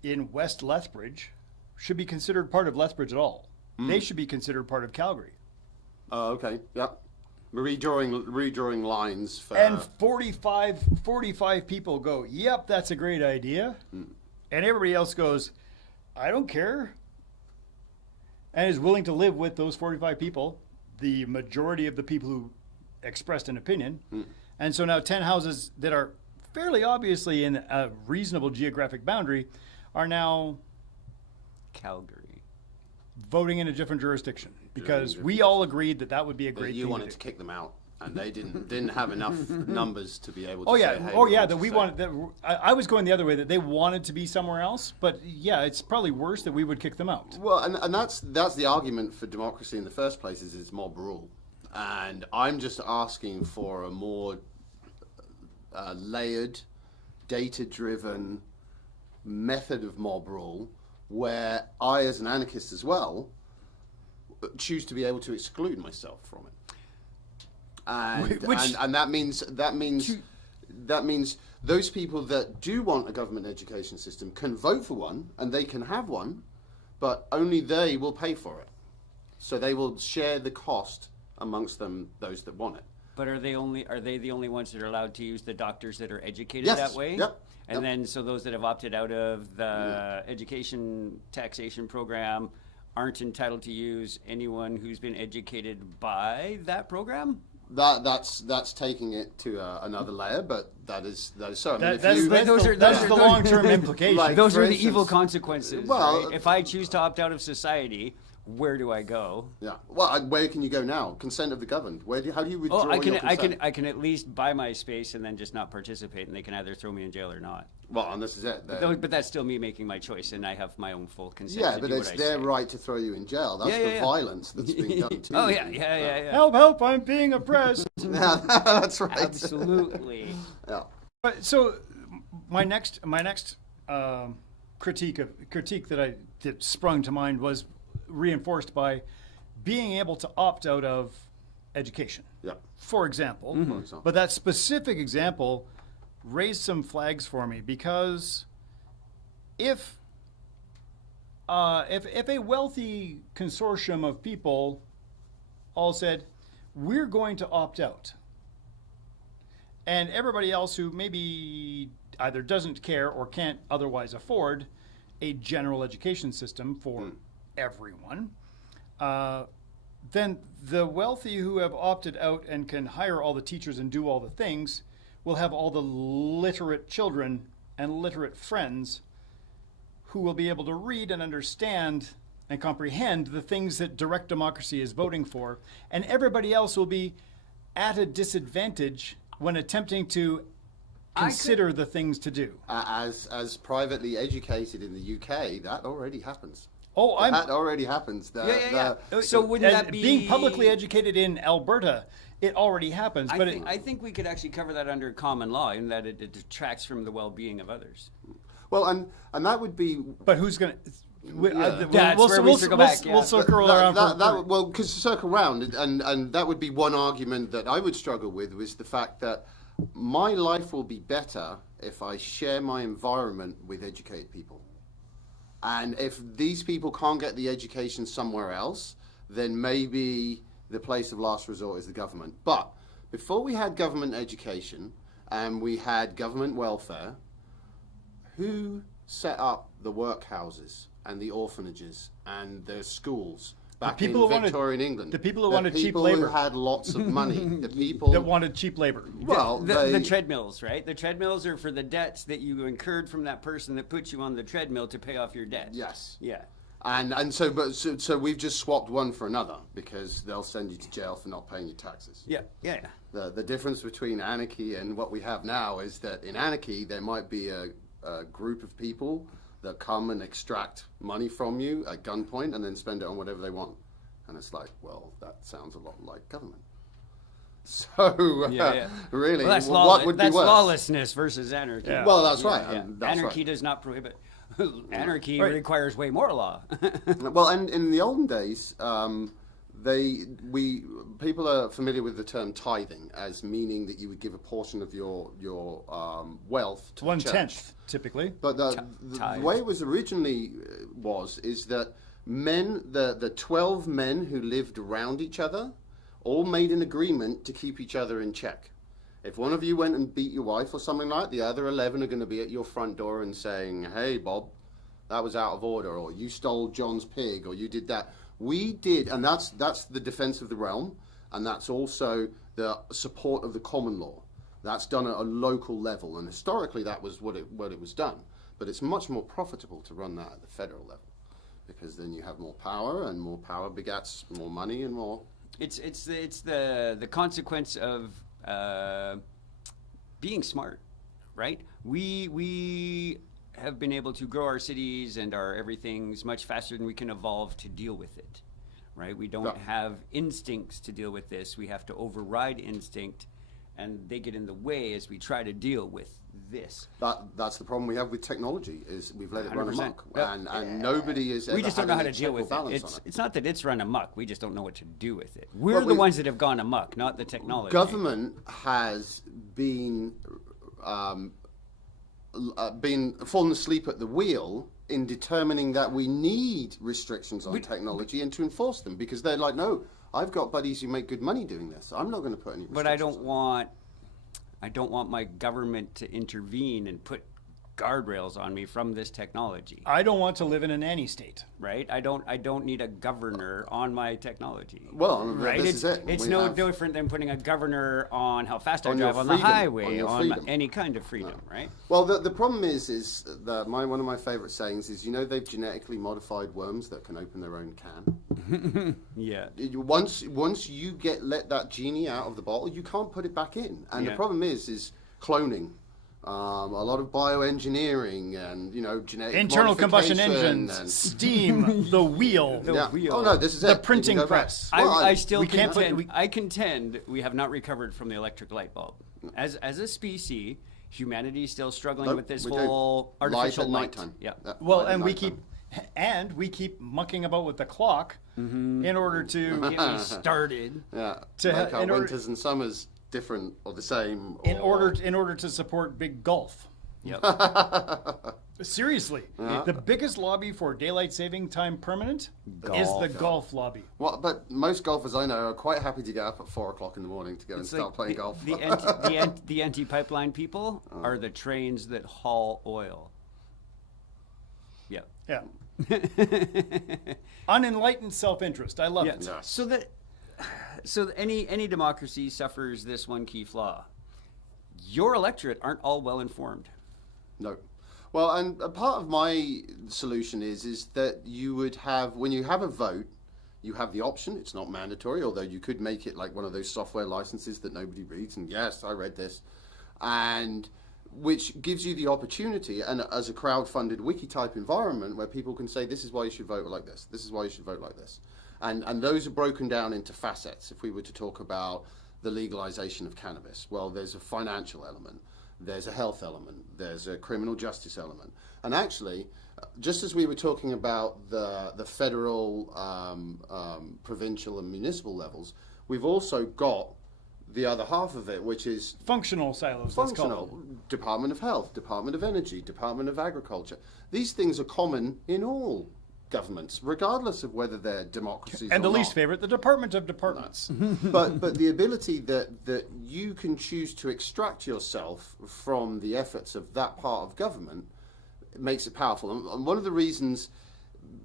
in West Lethbridge should be considered part of Lethbridge at all. They should be considered part of Calgary. Oh, okay. Yep. Redrawing lines for... And 45 people go, yep, that's a great idea. And everybody else goes, I don't care. And is willing to live with those 45 people, the majority of the people who expressed an opinion. And so now 10 houses that are fairly obviously in a reasonable geographic boundary are now... Calgary. Voting in a different jurisdiction. Because we all agreed that would be a great thing You wanted to to kick them out. and they didn't have enough numbers to be able to Oh say, yeah, hey, oh we yeah. want That to we say- wanted. That I was going the other way. That they wanted to be somewhere else. But yeah, it's probably worse that we would kick them out. Well, and that's the argument for democracy in the first place, is it's mob rule. And I'm just asking for a more layered, data-driven method of mob rule, where I, as an anarchist as well, choose to be able to exclude myself from it. And that means those people that do want a government education system can vote for one, and they can have one, but only they will pay for it. So they will share the cost amongst them, those that want it. But are they the only ones that are allowed to use the doctors that are educated Yes. that way? Yep. And then, so those that have opted out of the education taxation program aren't entitled to use anyone who's been educated by that program? That's taking it to another layer, but that is so. I mean, if That's you- the long-term implication. Like, Those for are the evil instance- consequences. Well, right? If I choose to opt out of society, where do I go? Yeah. Well, where can you go now? Consent of the governed. How do you withdraw Oh, I your consent? can at least buy my space and then just not participate, and they can either throw me in jail or not. Well, and this is it. But that's still me making my choice, and I have my own full consent. Yeah, to but do it's what I their say. right to throw you in jail. That's the Yeah. violence that's being done to Oh you. yeah. Help! Help! I'm being oppressed. Yeah, that's right. Absolutely. Yeah. But so my next critique that sprung to mind was reinforced by being able to opt out of education. Yeah. For example. For example. But that specific example raised some flags for me, because if a wealthy consortium of people all said, we're going to opt out, and everybody else who maybe either doesn't care or can't otherwise afford a general education system for everyone, then the wealthy who have opted out and can hire all the teachers and do all the things will have all the literate children and literate friends who will be able to read and understand and comprehend the things that direct democracy is voting for, and everybody else will be at a disadvantage when attempting to consider the things to do. As privately educated in the UK, that already happens. Oh, That already happens. So wouldn't that be being publicly educated in Alberta? It already happens, but I think we could actually cover that under common law, in that it detracts from the well-being of others. Well, and that would be. but who's going to? That's where we circle back, yeah. We'll circle around. Well, because to circle around, and that would be one argument that I would struggle with, was the fact that my life will be better if I share my environment with educated people. And if these people can't get the education somewhere else, then maybe the place of last resort is the government. But before we had government education and we had government welfare, who set up the workhouses and the orphanages and the schools back in Victorian England? The people who wanted cheap people labor. who had lots of money. The people that wanted cheap labor. Well, The treadmills, right? The treadmills are for the debts that you incurred from that person that put you on the treadmill to pay off your debt. yes. Yeah. So we've just swapped one for another, because they'll send you to jail for not paying your taxes. Yeah. The difference between anarchy and what we have now is that in anarchy there might be a group of people that come and extract money from you at gunpoint and then spend it on whatever they want. And it's like, well, that sounds a lot like government. So really, Well, that's what would be worse? lawlessness versus anarchy. Yeah. Well, that's right. Yeah. and that's Anarchy right. does not prohibit. Anarchy Right. requires way more law. Well, and in the olden days, people are familiar with the term tithing as meaning that you would give a portion of your wealth to the church. 1/10 typically. But the way it was originally is that the 12 men who lived around each other all made an agreement to keep each other in check. If one of you went and beat your wife or something like that, the other 11 are going to be at your front door and saying, hey, Bob, that was out of order, or you stole John's pig, or you did that. We did, and that's the defense of the realm, and that's also the support of the common law. That's done at a local level, and historically that was what it was done. But it's much more profitable to run that at the federal level, because then you have more power, and more power begets more money and more It's the consequence of being smart, right? We have been able to grow our cities and our everything's much faster than we can evolve to deal with it, right? We don't have instincts to deal with this. We have to override instinct, and they get in the way as we try to deal with this. That's the problem we have with technology, is we've let it run 100%. amok, Yep. and nobody is ever We just don't know how having to a deal check or with balance it. on It's not that it's run amok. We just don't know what to do with it. Well, We're the ones that have gone amok, not the technology. Government has been fallen asleep at the wheel in determining that we need restrictions on technology and to enforce them, because they're like, no, I've got buddies who make good money doing this. I'm not going to put any restrictions. But I don't want my government to intervene and put guardrails on me from this technology. I don't want to live in a nanny state. Right? I don't need a governor on my technology. Well, right? this is it. It's We no have- different than putting a governor on how fast I On your drive on the freedom, highway, on your on freedom. any kind of freedom, right? Well, the problem is that one of my favourite sayings is, they've genetically modified worms that can open their own can. Yeah. Once you let that genie out of the bottle, you can't put it back in. And the Yeah. problem is cloning. A lot of bioengineering and genetic Internal combustion modification engines, and- steam, the wheel. Yeah. wheel. Oh no, this is it. The You can printing go back. press. Well, I still we can't contend, put- I contend we have not recovered from the electric light bulb. As a species, humanity is still struggling Nope, with this we do. whole Light artificial at light. nighttime. Yeah. Well, light at and we nighttime. keep mucking about with the clock in order to Get me started. Yeah. To make our in order- winters and summers different or the same. in order to support big golf. Yep. Seriously, the biggest lobby for daylight saving time permanent is the golf lobby. Well, but most golfers I know are quite happy to get up at 4 o'clock in the morning to go and It's start playing golf. The anti-pipeline people are the trains that haul oil. Yep. Yeah. Unenlightened self-interest. I love it. Yeah. So any democracy suffers this one key flaw. Your electorate aren't all well informed. No. Well, and a part of my solution is that you would have, when you have a vote, you have the option. It's not mandatory, although you could make it like one of those software licenses that nobody reads. And yes, I read this. And which gives you the opportunity, and as a crowd-funded wiki-type environment where people can say, this is why you should vote like this. This is why you should vote like this. And those are broken down into facets. If we were to talk about the legalization of cannabis, well, there's a financial element. There's a health element, there's a criminal justice element. And actually, just as we were talking about the federal, provincial and municipal levels, we've also got the other half of it, which is Functional silos, let's call functional. it. Department of Health, Department of Energy, Department of Agriculture. These things are common in all governments, regardless of whether they're democracies And or the least not. favorite, the Department of Departments. but the ability that you can choose to extract yourself from the efforts of that part of government makes it powerful. And one of the reasons,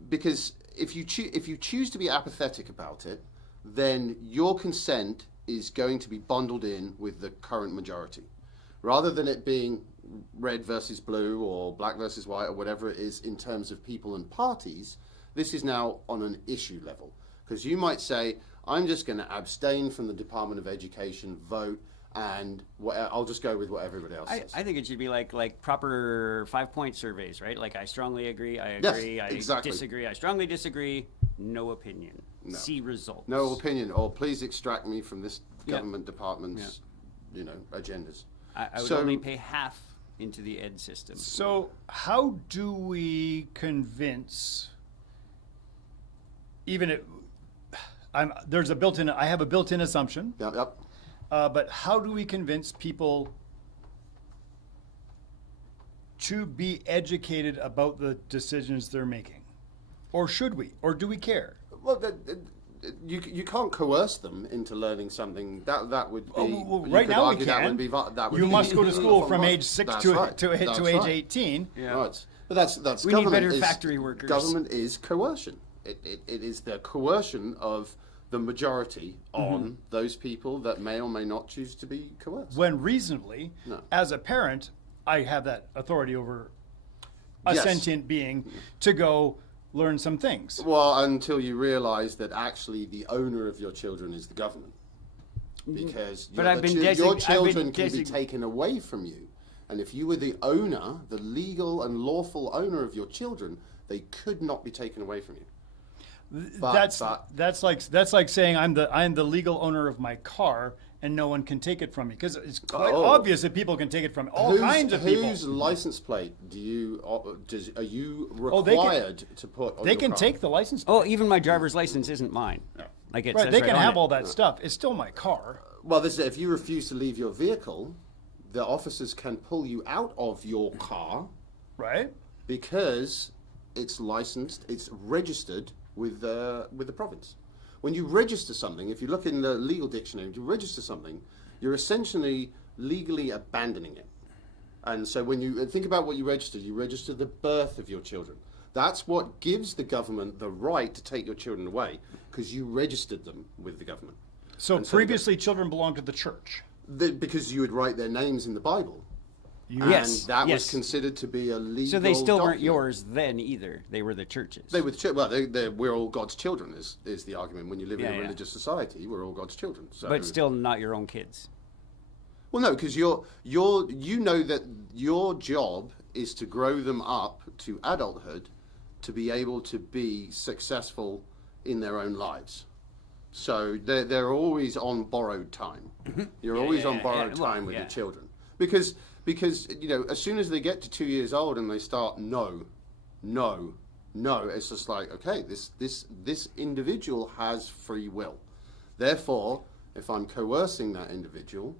because if you choose to be apathetic about it, then your consent is going to be bundled in with the current majority, rather than it being red versus blue or black versus white or whatever it is in terms of people and parties. This is now on an issue level, because you might say, I'm just going to abstain from the Department of Education vote, and I'll just go with what everybody else says. I think it should be like proper 5-point surveys, right? Like I strongly agree, I Yes, agree, I exactly. disagree, I strongly disagree, no opinion. No. See results. No opinion, or please extract me from this government department's, agendas. I would So- only pay half into the ed system. So how do we convince, even if, I have a built-in assumption, Yep. but how do we convince people to be educated about the decisions they're making? Or should we? Or do we care? Well, you can't coerce them into learning something. That would be. Well, you right could now we argue that can. would be that would You be must go to school from right. age 6 That's to right. age That's 18. Yeah. Right. But that's We need government better is- factory workers. Government is coercion. It is the coercion of the majority on those people that may or may not choose to be coerced. When reasonably, No. as a parent, I have that authority over a Yes. sentient being to go, learn some things. Well, until you realise that actually the owner of your children is the government. Because But I've been your desig- children I've can been be taken away from you. And if you were the owner, the legal and lawful owner of your children, they could not be taken away from you. That's like saying I'm the legal owner of my car and no one can take it from me, because it's quite obvious that people can take it from all kinds of people. Whose license plate are you required to put on They your can car? take the license plate. Oh, even my driver's license isn't mine. Like it Right, says they right can on have it. all that stuff. It's still my car. Well, if you refuse to leave your vehicle, the officers can pull you out of your car Right? because it's licensed, it's registered with the province. When you register something, if you look in the legal dictionary, if you register something, you're essentially legally abandoning it. And so when you think about what you register the birth of your children. That's what gives the government the right to take your children away, because you registered them with the government. So And so previously children belonged to the church. Because you would write their names in the Bible. Yes, And that yes. was considered to be a legal So they still weren't document. yours then either. They were the churches. We're all God's children, is the argument. When you live in a religious society, we're all God's children. So. But still not your own kids. Well, no, because you know that your job is to grow them up to adulthood, to be able to be successful in their own lives. So they're always on borrowed time. You're always on borrowed time with your children, because as soon as they get to 2 years old and they start no, it's just like, okay, this individual has free will. Therefore, if I'm coercing that individual,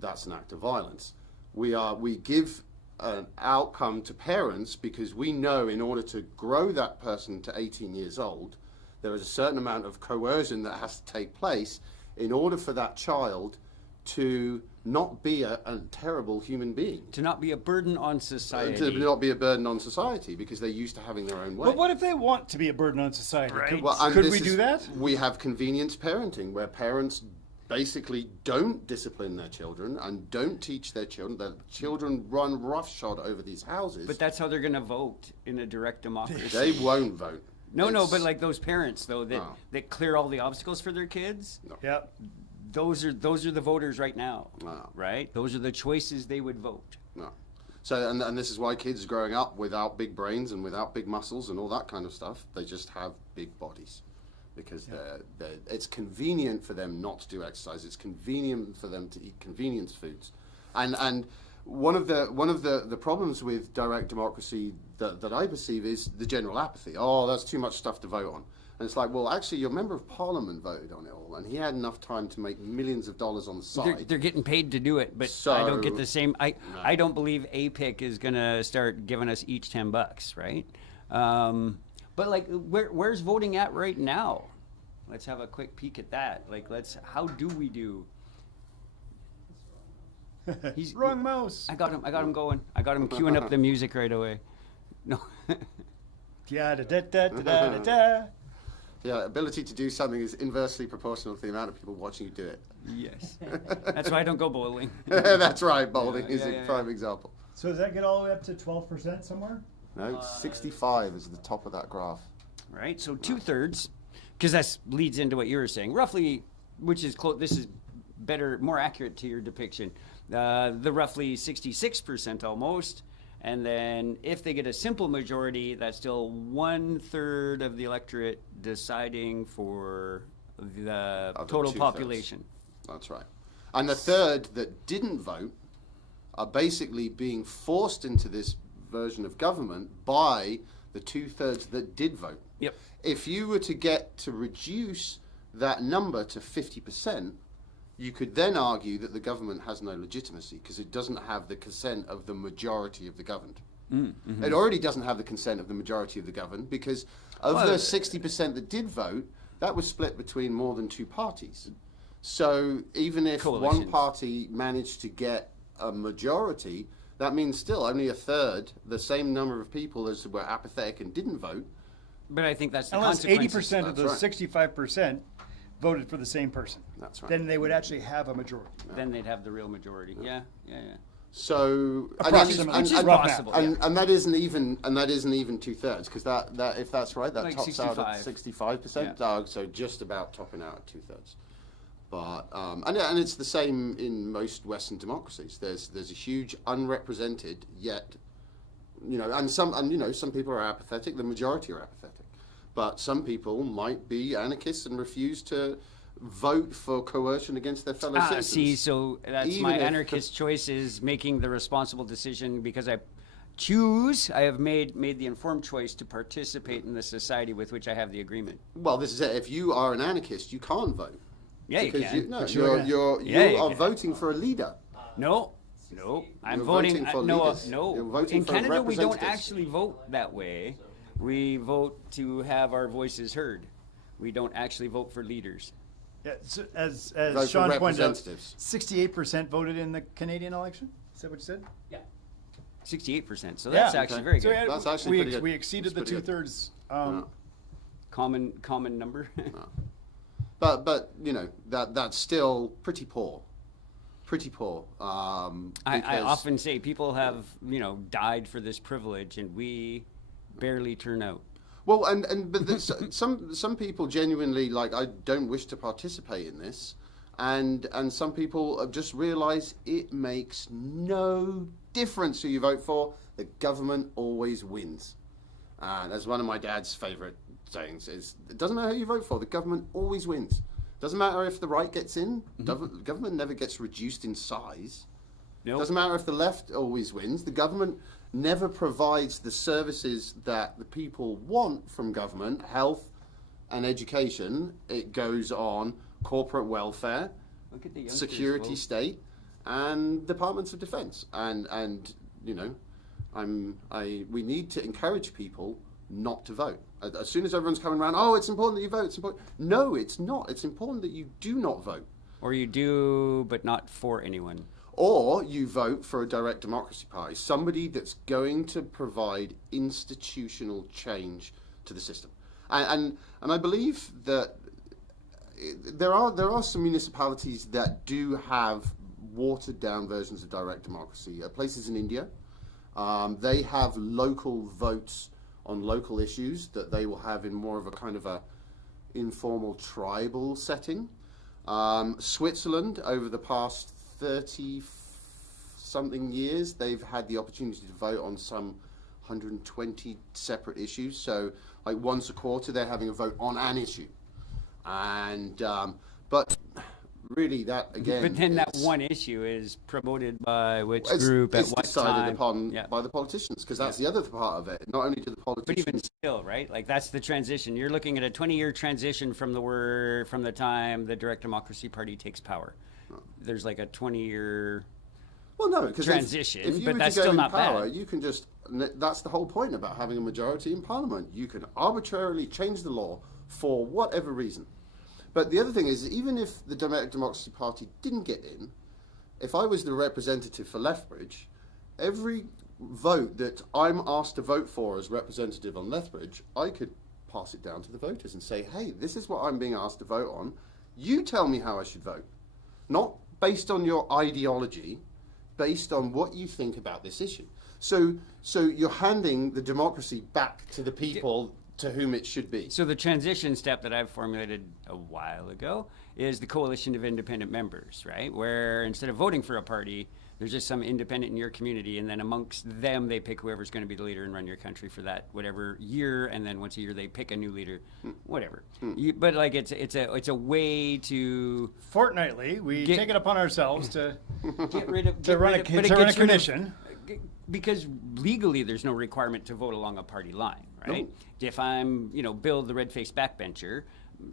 that's an act of violence. We give an outcome to parents because we know in order to grow that person to 18 years old, there is a certain amount of coercion that has to take place in order for that child to not be a terrible human being. To not be a burden on society. To not be a burden on society because they're used to having their own way. But what if they want to be a burden on society? Right. Could we do that? We have convenience parenting, where parents basically don't discipline their children and don't teach their children. The children run roughshod over these houses. But that's how they're going to vote in a direct democracy. They won't vote. No, but like those parents though that clear all the obstacles for their kids. No. Yep. Those are the voters right now. No. Right? Those are the choices they would vote. No. So, and this is why kids growing up without big brains and without big muscles and all that kind of stuff, they just have big bodies. Because it's convenient for them not to do exercise. It's convenient for them to eat convenience foods. And one of the problems with direct democracy that I perceive is the general apathy. Oh, that's too much stuff to vote on. And it's like, well, actually, your member of parliament voted on it all, and he had enough time to make millions of dollars on the side. They're getting paid to do it, but So- I don't get the same. I don't believe APIC is going to start giving us each $10, right? But like, where's voting at right now? Let's have a quick peek at that. Like, how do we do? He's Wrong mouse. I got him going. I got him queuing up the music right away. No. Yeah, da da da da da da. Yeah, ability to do something is inversely proportional to the amount of people watching you do it. Yes. That's why I don't go bowling. That's right, bowling is a yeah. prime example. So does that get all the way up to 12% somewhere? No, 65 is the top of that graph. Right? So 2/3, because that leads into what you were saying, roughly, which is close. This is better, more accurate to your depiction. The roughly 66% almost, and then if they get a simple majority, that's still 1/3 of the electorate deciding for the Of the total 2/3. population. That's right. And the third that didn't vote are basically being forced into this version of government by the 2/3 that did vote. Yep. If you were to get to reduce that number to 50%, you could then argue that the government has no legitimacy because it doesn't have the consent of the majority of the governed. Mm-hmm. It already doesn't have the consent of the majority of the governed because of the 60% that did vote, that was split between more than two parties. So even if one Coalitions. party managed to get a majority, that means still only a third, the same number of people as were apathetic and didn't vote. But I think that's the Unless consequences. 80% of those That's 65% voted for the same person. That's right. Then they would actually have a majority. Then they'd have the real majority. Yeah. So Approximately, which is rough math. possible. and that isn't even 2/3, because that if that's right, that Like tops out at 65%. 65%. So just about topping out at 2/3. But and it's the same in most Western democracies. There's a huge unrepresented yet, and some people are apathetic. The majority are apathetic, but some people might be anarchists and refuse to vote for coercion against their fellow citizens. See, so that's Even my if anarchist choice is making the responsible decision because I have made the informed choice to participate in the society with which I have the agreement. Well, this is it. If you are an anarchist, you can't vote. Yeah, you Because can. you are voting for a leader. No, I'm You're voting. voting for No, leaders. no. You're voting In for Canada, we don't representatives. actually vote that way. We vote to have our voices heard. We don't actually vote for leaders. Yeah, so as Vote for Sean pointed out, representatives. 68% voted in the Canadian election. Is that what you said? 68%. So that's Yeah. actually Okay. very So good. yeah, That's actually we, pretty good. we exceeded That's the pretty good. 2/3. Common number. But that's still pretty poor. Pretty poor. I because- often say people have died for this privilege, and we barely turn out. Well, but some people genuinely I don't wish to participate in this, and some people have just realise it makes no difference who you vote for. The government always wins, and as one of my dad's favourite sayings is, it doesn't matter who you vote for. The government always wins. Doesn't matter if the right gets in. Government never gets reduced in size. Nope. Doesn't matter if the left always wins. The government never provides the services that the people want from government, health and education. It goes on corporate welfare, Look at the youngsters security vote. state, and departments of defense. And we need to encourage people not to vote. As soon as everyone's coming around, it's important that you vote. It's important. No, it's not. It's important that you do not vote. Or you do, but not for anyone. Or you vote for a direct democracy party, somebody that's going to provide institutional change to the system. And I believe that there are some municipalities that do have watered down versions of direct democracy. Places in India, they have local votes on local issues that they will have in more of a kind of a informal tribal setting. Switzerland, over the past 30-something years, they've had the opportunity to vote on some 120 separate issues. So, once a quarter, they're having a vote on an issue. And but really, that again. But then that one issue is promoted by which group it's at what decided time? upon Yeah. by the politicians, because that's the other part of it. Not only do the But politicians. even still, right? That's the transition. You're looking at a 20-year transition from the time the Direct Democracy Party takes power. There's a 20-year. Well, no, because transition, if you but were that's to go still in not power, bad. you can just. That's the whole point about having a majority in Parliament. You can arbitrarily change the law for whatever reason. But the other thing is, even if the Democracy Party didn't get in, if I was the representative for Lethbridge, every vote that I'm asked to vote for as representative on Lethbridge, I could pass it down to the voters and say, hey, this is what I'm being asked to vote on. You tell me how I should vote. Not based on your ideology, based on what you think about this issue. So you're handing the democracy back to the people to whom it should be. So the transition step that I've formulated a while ago is the coalition of independent members, right? Where instead of voting for a party, there's just some independent in your community, and then amongst them, they pick whoever's going to be the leader and run your country for that whatever year, and then once a year they pick a new leader, whatever. But it's a way to Fortnightly, we take it upon ourselves to get rid of run a but it gets rid of- commission. because legally there's no requirement to vote along a party line, right? If I'm, Bill the red-faced backbencher,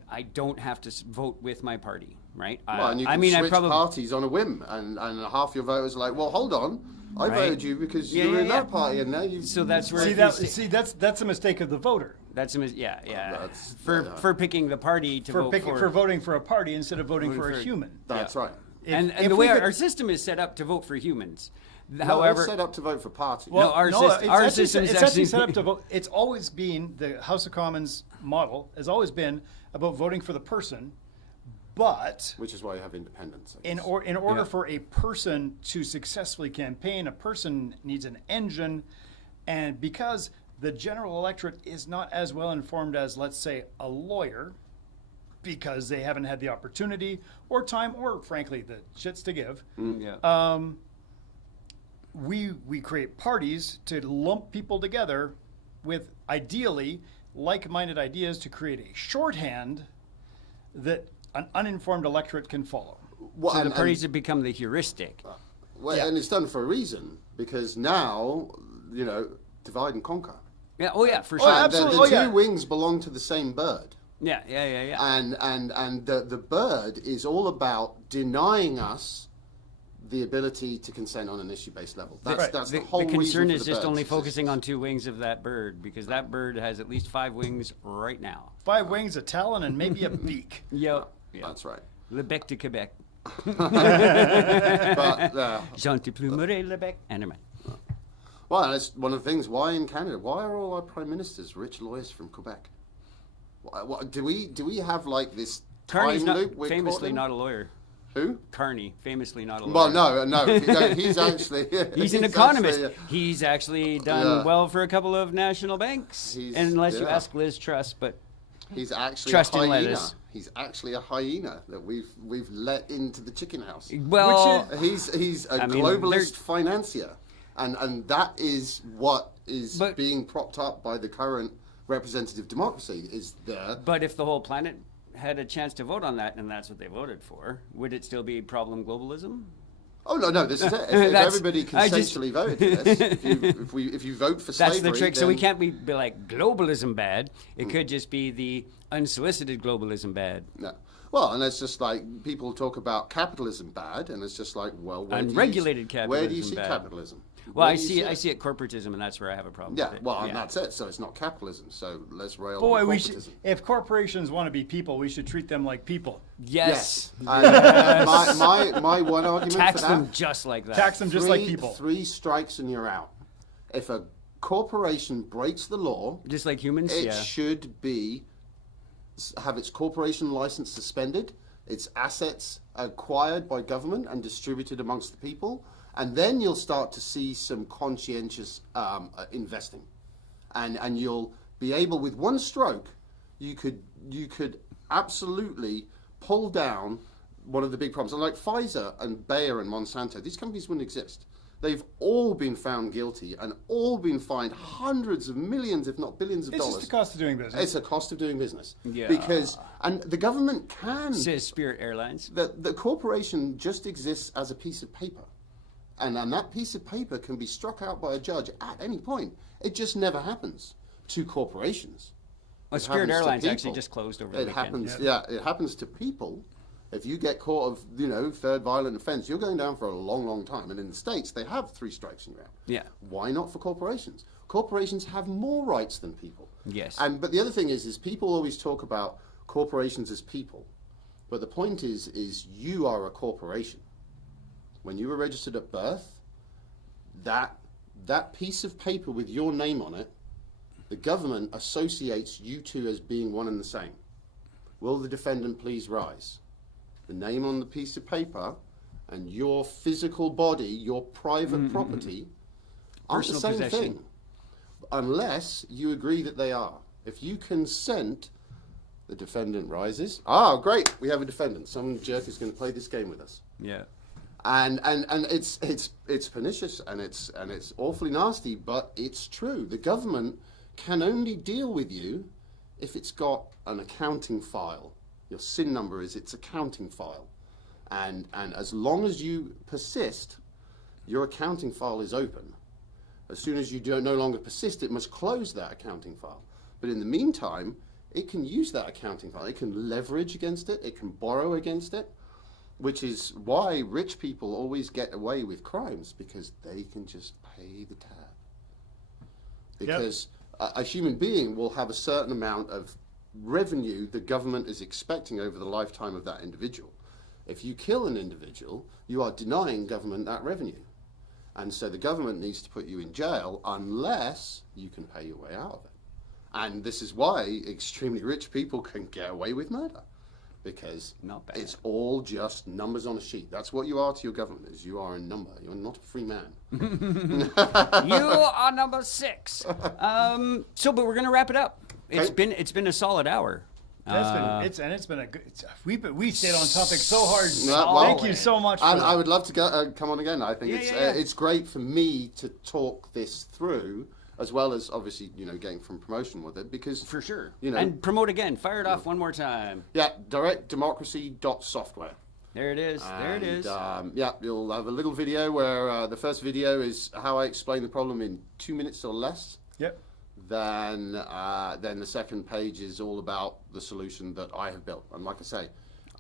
I don't have to vote with my party, right? Well, and you can switch parties on a whim, and half your voters are like, well, hold on, I voted you because you were in that party, and now you. So that's where that's a mistake of the voter. That's a yeah. That's- For picking the party to vote for voting for a party instead of voting for a for- human. That's right. And If the we way could- our system is set up to vote for humans. No, However, they're set up to vote for parties. Well, our system is it's actually set up to vote. It's always been the House of Commons model has always been about voting for the person, But Which is why you have independence. I in guess. order Yeah. for a person to successfully campaign, a person needs an engine, and because the general electorate is not as well informed as, let's say, a lawyer, because they haven't had the opportunity or time or, frankly, the shits to give. Yeah. We create parties to lump people together with ideally like-minded ideas to create a shorthand that an uninformed electorate can follow. Well, So the and- parties have become the heuristic. Well, Yeah. and it's done for a reason, because now, divide and conquer. Yeah. Oh yeah, for Oh, sure. absolutely. The Oh, two yeah. wings belong to the same bird. Yeah. Yeah. Yeah. Yeah. And the bird is all about denying us the ability to consent on an issue-based level. That's the whole the concern reason for is the just bird's only existence. focusing on 2 wings of that bird, because that bird has at least 5 wings right now. 5 wings, a talon, and maybe a beak. Yeah. Yeah. That's right. Le bec de Quebec. But Jean de Plumeray, Le bec. Anyway. well, that's one of the things. Why in Canada? Why are all our prime ministers rich lawyers from Quebec? Do we have like this Carney's time loop? not, we're famously caught in? not a lawyer. Who? Carney, famously not a lawyer. Well, no. He's actually He's an economist. actually, He's actually done Yeah. well for a couple of national banks. Unless you ask Liz Truss, but he's actually Trust a in hyena. lettuce. He's actually a hyena that we've let into the chicken house. well, He's a I mean, globalist financier, and that is what is But- being propped up by the current representative democracy. Is there? but if the whole planet had a chance to vote on that, and that's what they voted for, would it still be problem globalism? Oh no! This is it. If That's- everybody I just- consensually voted for this, if you vote for slavery, That's the trick. So we then- can't be like globalism bad. It could just be the unsolicited globalism bad. No. Well, and it's just like people talk about capitalism bad, and it's just like, well, where do you Unregulated Where do you capitalism see bad. capitalism? Well, Where I do you see it? it corporatism, and that's where I have a problem Yeah, with it. well, and that's it. So it's not capitalism. So let's rail Boy, on we corporatism. should, if corporations want to be people, we should treat them like people. Yes. And my one argument Tax for that. them just like that. Tax them just like people. 3 strikes and you're out. If a corporation breaks the law, Just like humans, it yeah. should have its corporation license suspended, its assets acquired by government and distributed amongst the people, and then you'll start to see some conscientious investing, and you'll be able, with one stroke, you could absolutely pull down one of the big problems. And like Pfizer and Bayer and Monsanto, these companies wouldn't exist. They've all been found guilty and all been fined hundreds of millions, if not billions of It's dollars. just the cost of doing business. It's a cost of doing business. Yeah. And the government can. Says Spirit Airlines. The corporation just exists as a piece of paper. And that piece of paper can be struck out by a judge at any point. It just never happens to corporations. Well, It Spirit happens to Airlines actually people. just closed over the It weekend. happens, it happens to people. If you get caught of, third violent offense, you're going down for a long, long time. And in the States, they have 3 strikes and you're out. Yeah. Why not for corporations? Corporations have more rights than people. Yes. But the other thing is people always talk about corporations as people. But the point is you are a corporation. When you were registered at birth, that piece of paper with your name on it, the government associates you two as being one and the same. Will the defendant please rise? The name on the piece of paper and your physical body, your private property, aren't the Personal same possession. thing. Unless you agree that they are. If you consent, the defendant rises. Ah, great, we have a defendant. Some jerk is going to play this game with us. Yeah. And it's pernicious and it's awfully nasty, but it's true. The government can only deal with you if it's got an accounting file. Your SIN number is its accounting file. And as long as you persist, your accounting file is open. As soon as you no longer persist, it must close that accounting file. But in the meantime, it can use that accounting file. It can leverage against it. It can borrow against it, which is why rich people always get away with crimes, because they can just pay the tab. Because a human being will have a certain amount of revenue the government is expecting over the lifetime of that individual. If you kill an individual, you are denying government that revenue. And so the government needs to put you in jail unless you can pay your way out of it. And this is why extremely rich people can get away with murder. because Not bad. it's all just numbers on a sheet. That's what you are to your government, is you are a number. You're not a free man. You are number 6. So, but we're gonna wrap it up. It's Okay. been a solid hour. It's been a good. We stayed on topic so hard. well, Thank you so much. For And that. I would love to come on again. I think Yeah. it's great for me to talk this through, as well as obviously getting from promotion with it, because For sure. You know. And promote again. Fire it off one more time. yeah, directdemocracy.software. There it is. There it is. Yeah, you'll have a little video where the first video is how I explain the problem in 2 minutes or less. Yep. Then the second page is all about the solution that I have built. And like I say,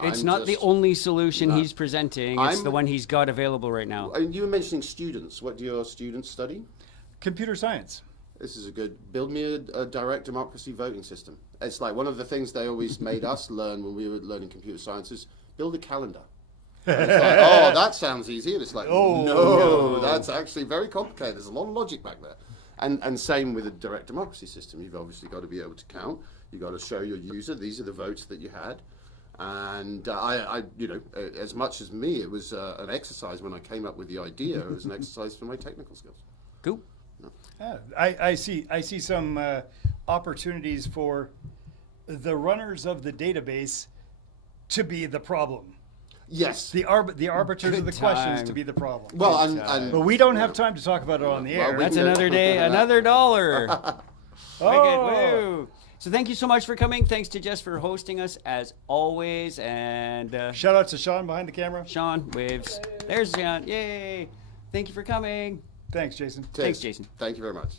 It's I'm not the just- only solution No. he's presenting. It's I'm- the one he's got available right now. And you were mentioning students. What do your students study? Computer science. This is a good. Build me a direct democracy voting system. It's like one of the things they always made us learn when we were learning computer science is build a calendar. And it's like, oh, that sounds easy. And it's like, no, that's actually very complicated. There's a lot of logic back there. And same with a direct democracy system. You've obviously got to be able to count. You've got to show your user, these are the votes that you had. And I as much as me, it was an exercise when I came up with the idea. It was an exercise for my technical skills. Cool. Yeah, I see some opportunities for the runners of the database to be the problem. Yes. The arbiters of the Good questions time. to be the problem. Well, and But we don't have time to talk about it on the Well, air. we That's can- another day, another dollar. Oh. Woo. So thank you so much for coming. Thanks to Jess for hosting us as always. And Shout out to Sean behind the camera. Sean waves. There's Sean. Yay. Thank you for coming. Thanks, Jason. Thanks, Jason. Thank you very much.